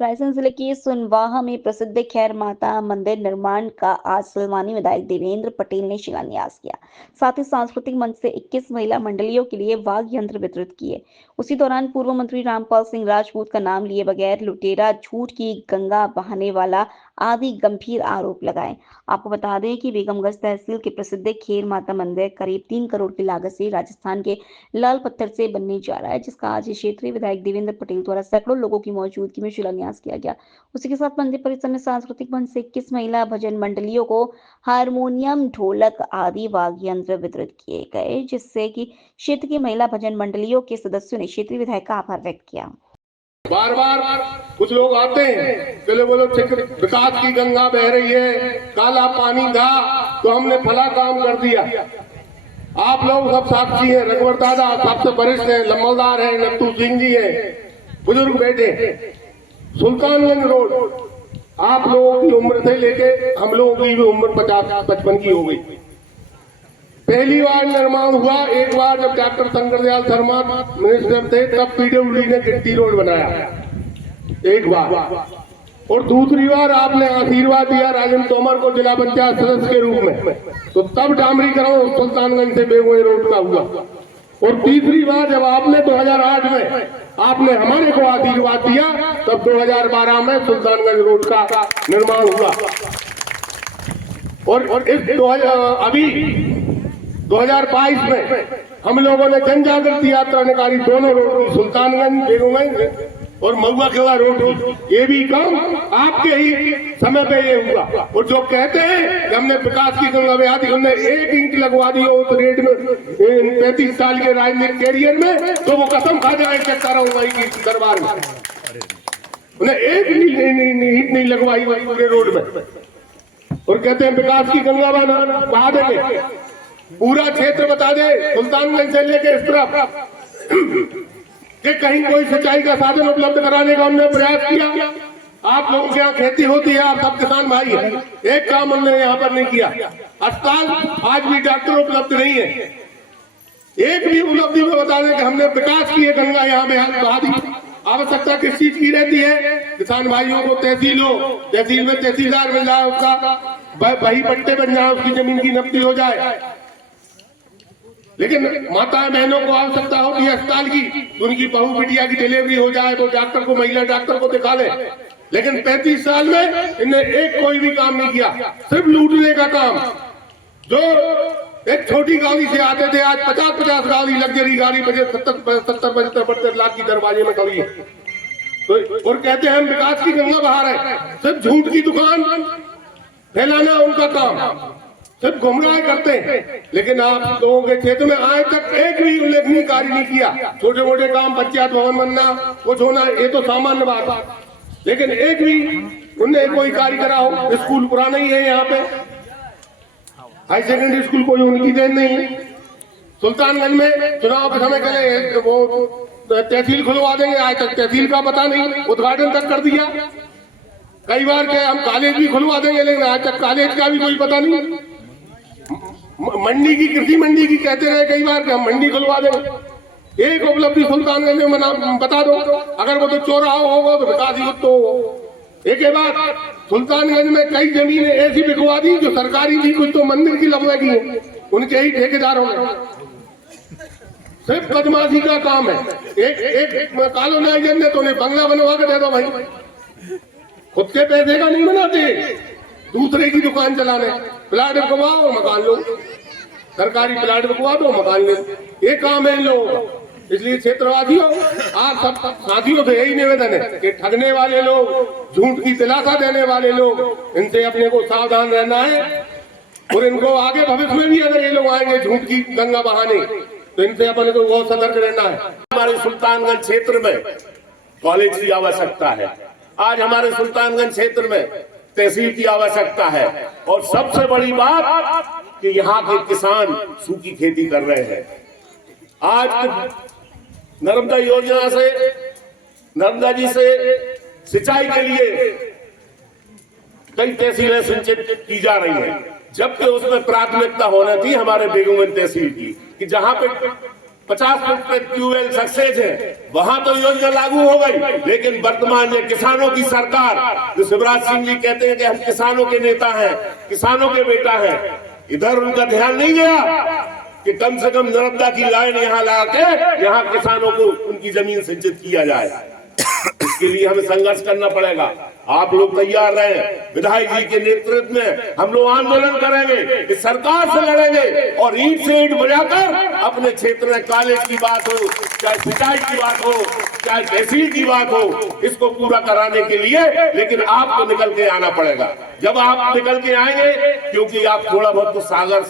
रायसेन जिले के सुनवाहा में प्रसिद्ध खैर माता मंदिर निर्माण का आज सिलवानी विधायक देवेंद्र पटेल ने शिलान्यास किया। साथ ही सांस्कृतिक मंच से 21 महिला मंडलियों के लिए वाद्य यंत्र वितरित किए। उसी दौरान पूर्व मंत्री रामपाल सिंह राजपूत का नाम लिए बगैर लुटेरा, झूठ की गंगा बहाने वाला आदि गंभीर आरोप लगाए। आपको बता दें कि बेगमगंज तहसील के प्रसिद्ध खेर माता मंदिर करीब 3 करोड़ की लागत से राजस्थान के लाल पत्थर से बनने जा रहा है, जिसका आज क्षेत्रीय विधायक देवेंद्र पटेल द्वारा सैकड़ों लोगों की मौजूदगी में शिलान्यास किया गया। उसी के साथ मंदिर परिसर में सांस्कृतिक मंच से 21 महिला भजन मंडलियों को हारमोनियम, ढोलक आदि वाद्य यंत्र वितरित किए गए, जिससे कि क्षेत्र की महिला भजन मंडलियों के सदस्यों ने क्षेत्रीय विधायक का आभार व्यक्त किया। बार बार कुछ लोग आते हैं, चले बोलो विकास की गंगा बह रही है, काला पानी था तो हमने फला काम कर दिया। आप लोग सब साक्षी हैं, रघुवर दादा सबसे वरिष्ठ हैं, लम्बलदार हैं, नत्थू सिंह जी हैं, बुजुर्ग बैठे। सुल्तानगंज रोड आप लोगों की उम्र से लेके हम लोगों की भी उम्र 50-55 की हो गई। पहली बार निर्माण हुआ, एक बार जब डॉक्टर शंकर दयाल शर्मा मिनिस्टर थे तब पीडब्ल्यूडी ने गिट्टी रोड बनाया एक बार, और दूसरी बार आपने आशीर्वाद दिया राजेंद्र तोमर को जिला पंचायत सदस्य के रूप में, तो तब डामरीकरण सुल्तानगंज से बेगोई रोड का हुआ। और तीसरी बार जब आपने 2008 में आपने हमारे को आशीर्वाद दिया तब 2012 में सुल्तानगंज रोड का निर्माण हुआ। और इस अभी 2022 में हम लोगों ने जन जागृति यात्रा निकाली दोनों रोड की, सुल्तानगंज बेगूगंज और महुआ खेड़ा रोड की। ये भी काम आपके ही समय पे ये हुआ। और जो कहते हैं कि हमने विकास की गंगा बहा दी, हमने एक ईंट लगवा दी उस रेट में 35 साल के राजनीतिक कैरियर में, तो वो कसम खा जाए की दरबार में उन्हें एक ईंट नहीं लगवाई पूरे रोड में। और कहते हैं विकास की गंगा बहा देंगे, पूरा क्षेत्र बता दे सुल्तानगंज से लेके इस तरफ कि कहीं कोई सिंचाई का साधन उपलब्ध कराने का हमने प्रयास किया। आप लोगों के यहाँ खेती होती है, आप सब किसान भाई हैं, एक काम हमने यहाँ पर नहीं किया। अस्पताल आज भी डॉक्टर उपलब्ध नहीं है, एक भी उपलब्धि में बता दें कि हमने विकास की है गंगा यहाँ बहा दी। आवश्यकता किस चीज की रहती है? किसान भाइयों को तहसील में तहसीलदार बन जाए, उसका वही पट्टे बन जाए, उसकी जमीन की नब्ती हो जाए। लेकिन माता बहनों को आवश्यकता होती है अस्पताल की, उनकी बहू बिटिया की डिलीवरी हो जाए तो डॉक्टर को, महिला डॉक्टर को दिखा ले। लेकिन 35 साल में इन्हें एक कोई भी काम नहीं किया, सिर्फ लूटने का काम। जो एक छोटी गाड़ी से आते थे, आज 50-50 गाड़ी, लग्जरी गाड़ी 70-75 लाख की दरवाजे में खड़ी है। तो और कहते हैं हम विकास की गंगा बहा रहे हैं, सिर्फ झूठ की दुकान फैलाना उनका काम, सिर्फ गुमराह करते हैं। लेकिन आप लोगों के क्षेत्र में आज तक एक भी उल्लेखनीय कार्य नहीं किया। छोटे मोटे काम, पंचायत भवन बनना, कुछ होना, ये तो सामान्य बात है, लेकिन एक भी उनने कोई कार्य करा हो। स्कूल पुराना ही है, यहाँ पे हाई सेकेंडरी स्कूल कोई उनकी देन नहीं है। सुल्तानगंज में चुनाव के समय के लिए वो तहसील खुलवा देंगे, आज तक तहसील का पता नहीं, उद्घाटन तक कर दिया। कई बार के हम कॉलेज भी खुलवा देंगे, लेकिन आज तक कॉलेज का भी कोई पता नहीं। मंडी की, कृषि मंडी की कहते रहे कई बार कि हम मंडी खुलवा देंगे। एक उपलब्धि सुल्तानगंज में बता दो, अगर वो तो चौराहा होगा तो विकास युक्त हो। एक बात, सुल्तानगंज में कई जमीनें ऐसी बिकवा दी जो सरकारी थी, कुछ तो मंदिर की लगवा की है, उनके ही ठेकेदारों ने। सिर्फ बदमाशी का काम है। एक कॉलोनाइजर ने तो उन्हें बंगला बनवा के दे दो भाई, खुद के पैसे का नहीं बनाते, दूसरे की दुकान चलाने। प्लाट बिकवाओ, मकान लो, सरकारी प्लाट बिकवा दो, मकान लो, ये काम है इन लोगों का। इसलिए क्षेत्रवासियों, आप सब साथियों से यही निवेदन है कि ठगने वाले लोग, झूठ की दिलासा देने वाले लोग, इनसे अपने को सावधान रहना है। और इनको आगे भविष्य में भी अगर ये लोग आएंगे झूठ की गंगा बहाने, तो इनसे अपने को बहुत सतर्क रहना है। हमारे सुल्तानगंज क्षेत्र में कॉलेज की आवश्यकता है, आज हमारे सुल्तानगंज क्षेत्र में तहसील की आवश्यकता है। और सबसे बड़ी बात कि यहाँ के किसान सूखी खेती कर रहे हैं। आज नर्मदा योजना से, नर्मदा जी से सिंचाई के लिए कई तहसीलें सिंचित की जा रही हैं, जबकि उसमें प्राथमिकता होना थी हमारे बेगूगंज तहसील की, कि जहां पे 50 फुट पे ट्यूबवेल सक्सेस है, वहां तो योजना लागू हो गई, लेकिन वर्तमान में किसानों की सरकार, जो शिवराज सिंह जी कहते हैं कि हम किसानों के नेता हैं, किसानों के बेटा हैं, इधर उनका ध्यान नहीं गया कि कम से कम नर्मदा की लाइन यहाँ ला के यहाँ किसानों को उनकी जमीन सिंचित किया जाए। इसके लिए हमें संघर्ष करना पड़ेगा। आप लोग तैयार रहें, विधायक जी के नेतृत्व में हम लोग आंदोलन करेंगे, इस सरकार से लड़ेंगे और ईंट से ईंट बजाकर अपने क्षेत्र में कॉलेज की बात हो, चाहे सिंचाई की बात हो, चाहे तहसील की बात हो, इसको पूरा कराने के लिए लेकिन आपको निकल के आना पड़ेगा। जब आप निकल के आएंगे, क्योंकि आप थोड़ा बहुत तो सागर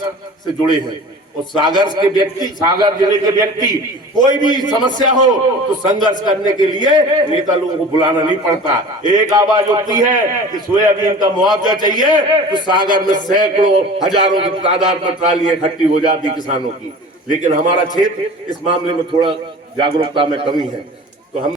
से जुड़े हैं, उस सागर के व्यक्ति, सागर जिले के व्यक्ति, कोई भी समस्या हो तो संघर्ष करने के लिए नेता लोगों को बुलाना नहीं पड़ता। एक आवाज उठती है कि सोयाबीन का मुआवजा चाहिए, तो सागर में सैकड़ों हजारों की तादाद में ट्रालियां इकट्ठी हो जाती किसानों की। लेकिन हमारा क्षेत्र इस मामले में थोड़ा जागरूकता में कमी है।